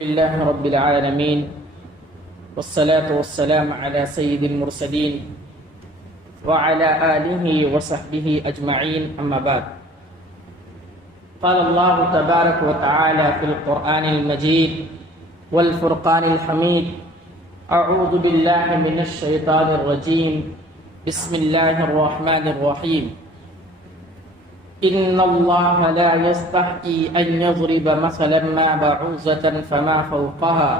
لله رب العالمين والصلاة والسلام على سيد المرسلين وعلى آله وصحبه أجمعين أما بعد قال الله تبارك وتعالى في القرآن المجيد والفرقان الحميد أعوذ بالله من الشيطان الرجيم بسم الله الرحمن الرحيم إن الله لا يستحيي أن يضرب مثلا ما بعوضة فما فوقها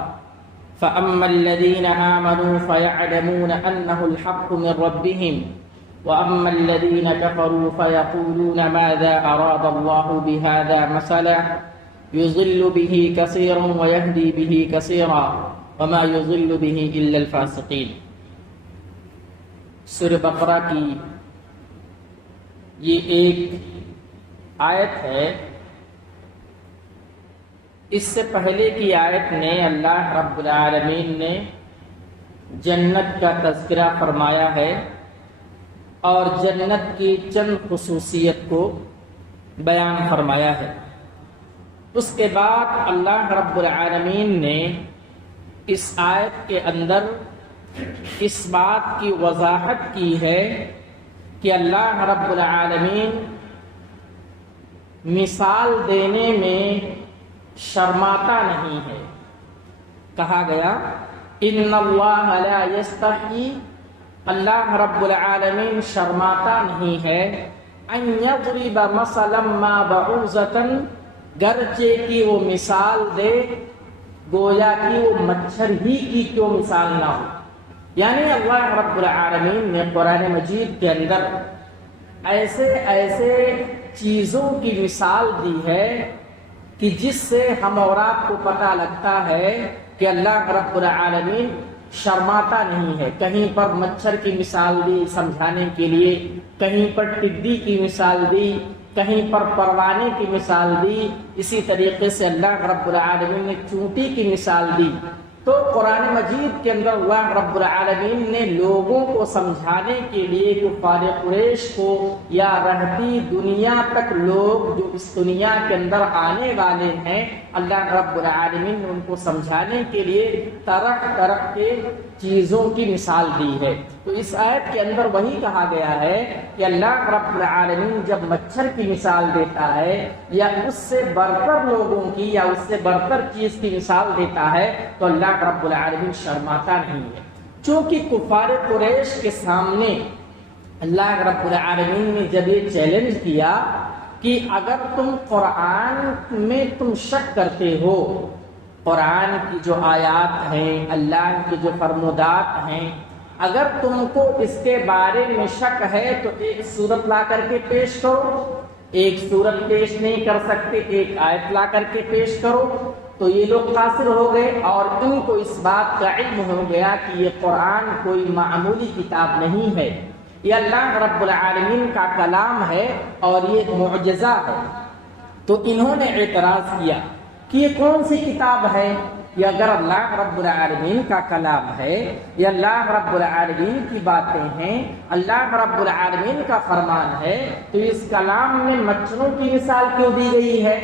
فأما الذين آمنوا فيعلمون أنه الحق من ربهم وأما الذين كفروا فيقولون ماذا أراد الله بهذا مثلا يضل به كثيرا ويهدي به كثيرا وما يضل به إلا الفاسقين۔ سورہ بقرہ کی یہ ایک آیت ہے۔ اس سے پہلے کی آیت نے اللہ رب العالمین نے جنت کا تذکرہ فرمایا ہے اور جنت کی چند خصوصیت کو بیان فرمایا ہے۔ اس کے بعد اللہ رب العالمین نے اس آیت کے اندر اس بات کی وضاحت کی ہے کہ اللہ رب العالمین مثال دینے میں شرماتا نہیں ہے۔ کہا گیا ان اللہ لا یستحی، اللہ رب العالمین شرماتا نہیں ہے، ان یضرب مثلا ما بعوضۃ، گرچہ کی وہ مثال دے گویا کہ وہ مچھر ہی کی کیوں مثال نہ ہو۔ یعنی اللہ رب العالمین نے قرآن مجید کے اندر ایسے چیزوں کی مثال دی ہے کہ جس سے ہم اور آپ کو پتہ لگتا ہے کہ اللہ رب العالمین شرماتا نہیں ہے۔ کہیں پر مچھر کی مثال دی سمجھانے کے لیے، کہیں پر ٹڈی کی مثال دی، کہیں پر پروانے کی مثال دی، اسی طریقے سے اللہ رب العالمین نے چونٹی کی مثال دی۔ تو قرآن مجید کے اندر اللہ رب العالمین نے لوگوں کو سمجھانے کے لیے کفار قریش کو یا رہتی دنیا تک لوگ جو اس دنیا کے اندر آنے والے ہیں، اللہ رب العالمین نے ان کو سمجھانے کے لیے طرح طرح کے چیزوں کی مثال دی ہے۔ تو اس آیت کے اندر وہی کہا گیا ہے کہ اللہ رب العالمین جب مچھر کی مثال دیتا ہے یا اس سے برتر لوگوں کی یا اس سے برتر چیز کی مثال دیتا ہے تو اللہ رب العالمین شرماتا نہیں ہے۔ چونکہ کفار قریش کے سامنے اللہ رب العالمین نے جب یہ چیلنج کیا کہ اگر تم قرآن میں تم شک کرتے ہو، قرآن کی جو آیات ہیں، اللہ کی جو فرمودات ہیں، اگر تم کو اس کے بارے میں شک ہے تو ایک صورت لا کر کے پیش کرو۔ ایک صورت پیش نہیں کر سکتے، ایک آیت لا کر کے پیش کرو، تو یہ لوگ قاصر ہو گئے اور ان کو اس بات کا علم ہو گیا کہ یہ قرآن کوئی معمولی کتاب نہیں ہے، یہ اللہ رب العالمین کا کلام ہے اور یہ معجزہ ہے۔ تو انہوں نے اعتراض کیا کہ یہ کون سی کتاب ہے؟ یہ اگر اللہ رب العالمین کا کلام ہے، یہ اللہ رب العالمین کی باتیں ہیں، اللہ رب العالمین کا فرمان ہے، تو اس کلام میں مچھروں کی مثال کیوں دی گئی ہے؟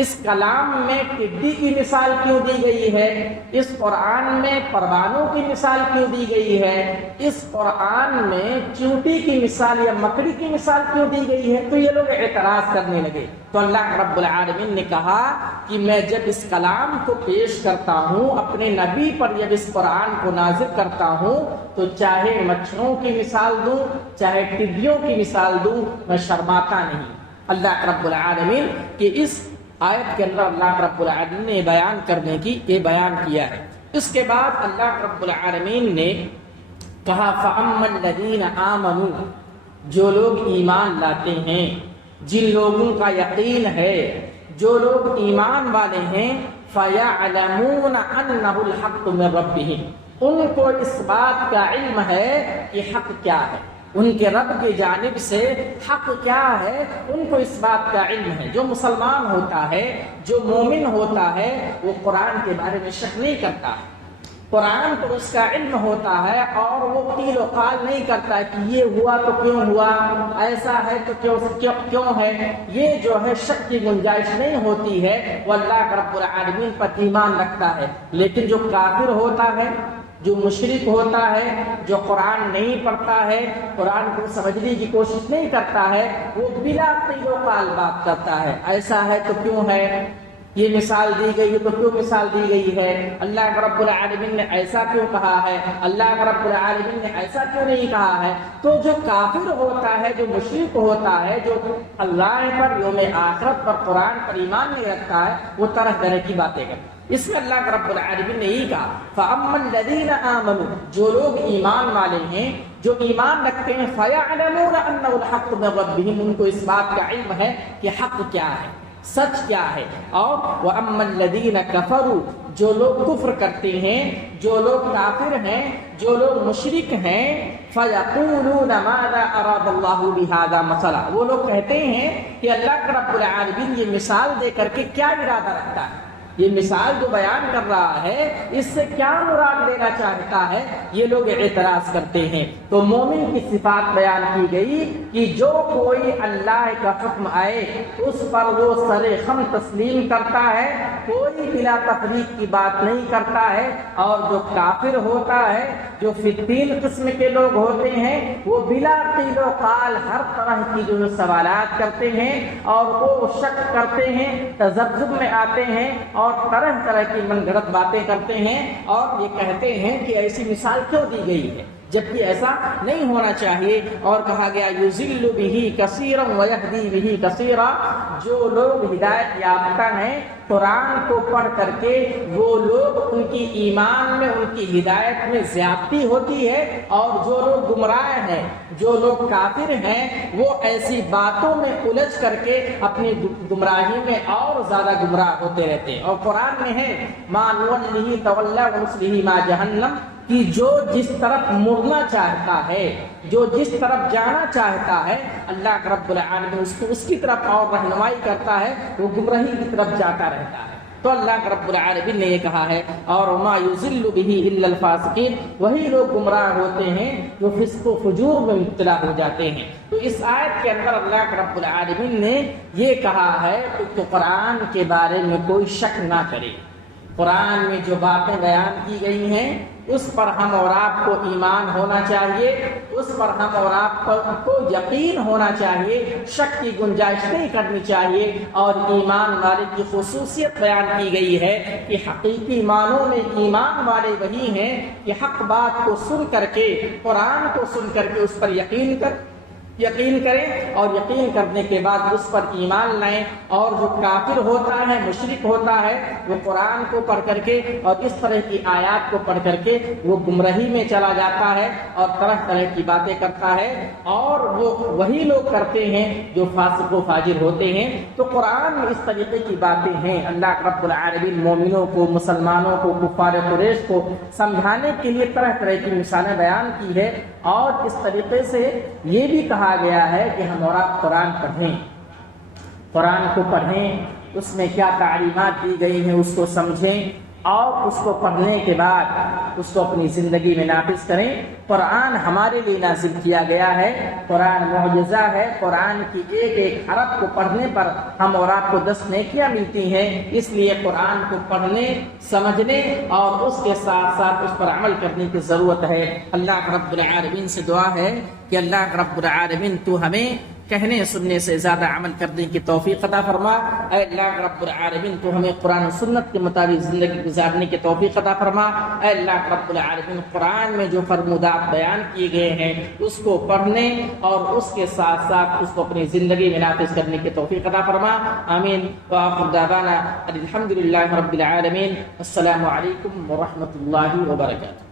اس کلام میں ٹڈی کی مثال کیوں دی گئی ہے؟ اس قرآن میں پروانوں کی مثال کیوں دی گئی ہے؟ اس قرآن میں چونٹی کی مثال یا مکڑی کی مثال کیوں دی گئی ہے؟ تو یہ لوگ اعتراض کرنے لگے۔ تو اللہ رب العالمین نے کہا کہ میں جب اس کلام کو پیش کرتا ہوں، اپنے نبی پر جب اس قرآن کو نازل کرتا ہوں، تو چاہے مچھروں کی مثال دوں، چاہے ٹڈیوں کی مثال دوں، میں شرماتا نہیں۔ اللہ رب العالمین کہ اس آیت کے اندر اللہ رب العالمین نے بیان کرنے کی یہ بیان کیا ہے۔ اس کے بعد اللہ رب العالمین نے کہا فَأَمَّا الَّذِينَ آمَنُوا، جو لوگ ایمان لاتے ہیں، جن لوگوں کا یقین ہے، جو لوگ ایمان والے ہیں، فَيَعْلَمُونَ أَنَّهُ الْحَقُّ مِنْ رَبِّهِمْ، ان کو اس بات کا علم ہے کہ حق کیا ہے، ان کے رب کی جانب سے حق کیا ہے، ان کو اس بات کا علم ہے۔ جو مسلمان ہوتا ہے، جو مومن ہوتا ہے، وہ قرآن کے بارے میں شک نہیں کرتا۔ قرآن تو اس کا علم ہوتا ہے اور وہ قیل و قال نہیں کرتا ہے کہ یہ ہوا تو کیوں ہوا، ایسا ہے تو کیوں ہے، یہ جو ہے شک کی گنجائش نہیں ہوتی ہے، وہ اللہ رب العالمین پر ایمان رکھتا ہے۔ لیکن جو کافر ہوتا ہے، جو مشرک ہوتا ہے، جو قرآن نہیں پڑھتا ہے، قرآن کو سمجھنے کی کوشش نہیں کرتا ہے، وہ بلا قیل و قال بات کرتا ہے، ایسا ہے تو کیوں ہے، یہ مثال دی گئی ہے تو کیوں مثال دی گئی ہے، اللہ رب العالمین نے ایسا کیوں کہا ہے، اللہ رب العالمین نے ایسا کیوں نہیں کہا ہے۔ تو جو کافر ہوتا ہے، جو مشرک ہوتا ہے، جو اللہ پر، یوم آخرت پر، قرآن پر ایمان نہیں رکھتا ہے، وہ طرح طرح کی باتیں کرتا ہے۔ اس میں اللہ رب العالمین نے یہی کہا فَأَمَّا الَّذِينَ آمَنُوا، جو لوگ ایمان والے ہیں، جو ایمان رکھتے ہیں، فَيَعْلَمُونَ أَنَّهُ الْحَقُّ مِنْ رَبِّهِمْ، ان کو اس بات کا علم ہے کہ حق کیا ہے، سچ کیا ہے۔ اور وَأَمَّا الَّذِينَ كَفَرُوا، جو لوگ کفر کرتے ہیں، جو لوگ کافر ہیں، جو لوگ مشرک ہیں، فَيَقُولُونَ مَاذَا أَرَادَ اللَّهُ بِهَذَا مَثَلًا، وہ لوگ کہتے ہیں کہ اللہ رب العالمین یہ مثال دے کر کے کیا ارادہ رکھتا ہے، یہ مثال جو بیان کر رہا ہے اس سے کیا مراد لینا چاہتا ہے، یہ لوگ اعتراض کرتے ہیں۔ تو مومن کی صفات بیان کی گئی کہ جو کوئی اللہ کا حکم آئے اس پر وہ سر خم تسلیم کرتا ہے، کوئی بلا تفریق کی بات نہیں کرتا ہے، اور جو کافر ہوتا ہے، جو فی تین قسم کے لوگ ہوتے ہیں، وہ بلا قیل و قال ہر طرح کی جو سوالات کرتے ہیں اور وہ شک کرتے ہیں، تذبذب میں آتے ہیں اور طرح طرح کی من گھڑت باتیں کرتے ہیں، اور یہ کہتے ہیں کہ ایسی مثال کیوں دی گئی ہے جبکہ ایسا نہیں ہونا چاہیے۔ اور کہا گیا یُضِلُّ بِهِ كَثِيرًا وَيَهْدِي بِهِ كَثِيرًا، جو لوگ ہدایت یافتہ ہیں قرآن کو پڑھ کر کے، وہ لوگ ان کی ایمان میں، ان کی ہدایت میں زیادتی ہوتی ہے، اور جو لوگ گمراہ ہیں، جو لوگ کافر ہیں، وہ ایسی باتوں میں الجھ کر کے اپنی گمراہی میں اور زیادہ گمراہ ہوتے رہتے ہیں۔ اور قرآن میں ہے مَا نُوَلِّهِ تَوَلَّىٰ وَنُصْلِهِ مَا جَهَنَّمَ، کہ جو جس طرف مڑنا چاہتا ہے، جو جس طرف جانا چاہتا ہے، اللہ رب العالمین اس کو اس کی طرف اور رہنمائی کرتا ہے، وہ گمراہی کی طرف جاتا رہتا ہے۔ تو اللہ رب العالمین نے یہ کہا ہے اور وما یضل به الا الفاسقین، وہی لوگ گمراہ ہوتے ہیں جو فسق و فجور میں مبتلا ہو جاتے ہیں۔ تو اس آیت کے اندر اللہ رب العالمین نے یہ کہا ہے کہ قرآن کے بارے میں کوئی شک نہ کرے، قرآن میں جو باتیں بیان کی گئی ہیں اس پر ہم اور آپ کو ایمان ہونا چاہیے، اس پر ہم اور آپ کو یقین ہونا چاہیے، شک کی گنجائش نہیں کرنی چاہیے۔ اور ایمان والے کی خصوصیت بیان کی گئی ہے کہ حقیقی معنوں میں ایمان والے وہی ہیں کہ حق بات کو سن کر کے، قرآن کو سن کر کے اس پر یقین کریں، اور یقین کرنے کے بعد اس پر ایمان لائیں۔ اور جو کافر ہوتا ہے، مشرک ہوتا ہے، وہ قرآن کو پڑھ کر کے اور اس طرح کی آیات کو پڑھ کر کے وہ گمراہی میں چلا جاتا ہے اور طرح طرح کی باتیں کرتا ہے، اور وہ وہی لوگ کرتے ہیں جو فاسق و فاجر ہوتے ہیں۔ تو قرآن میں اس طریقے کی باتیں ہیں۔ اللہ رب العالمین مومنوں کو، مسلمانوں کو، کفار قریش کو سمجھانے کے لیے طرح طرح کی مثالیں بیان کی ہے، اور اس طریقے سے یہ بھی کہا گیا ہے کہ ہم اور آپ قرآن پڑھیں، قرآن کو پڑھیں، اس میں کیا تعلیمات دی گئی ہیں اس کو سمجھیں، اور اس کو پڑھنے کے بعد اس کو اپنی زندگی میں نافذ کریں۔ قرآن ہمارے لیے نازل کیا گیا ہے، قرآن معجزہ ہے، قرآن کی ایک ایک حرف کو پڑھنے پر ہم اور آپ کو 10 نیکیاں ملتی ہیں۔ اس لیے قرآن کو پڑھنے، سمجھنے اور اس کے ساتھ ساتھ اس پر عمل کرنے کی ضرورت ہے۔ اللہ رب العالمین سے دعا ہے کہ اللہ رب العالمین تو ہمیں کہنے سننے سے زیادہ عمل کرنے کی توفیق عطا فرما۔ اے اللہ رب العالمین تو ہمیں قرآن و سنت کے مطابق زندگی گزارنے کی توفیق عطا فرما۔ اے اللہ رب العالمین قرآن میں جو فرمودات بیان کیے گئے ہیں اس کو پڑھنے اور اس کے ساتھ ساتھ اس کو اپنی زندگی میں نافذ کرنے کی توفیق عطا فرما۔ آمین۔ وآخر دعوانا الحمد للہ رب العالمین۔ السلام علیکم ورحمۃ اللہ وبرکاتہ۔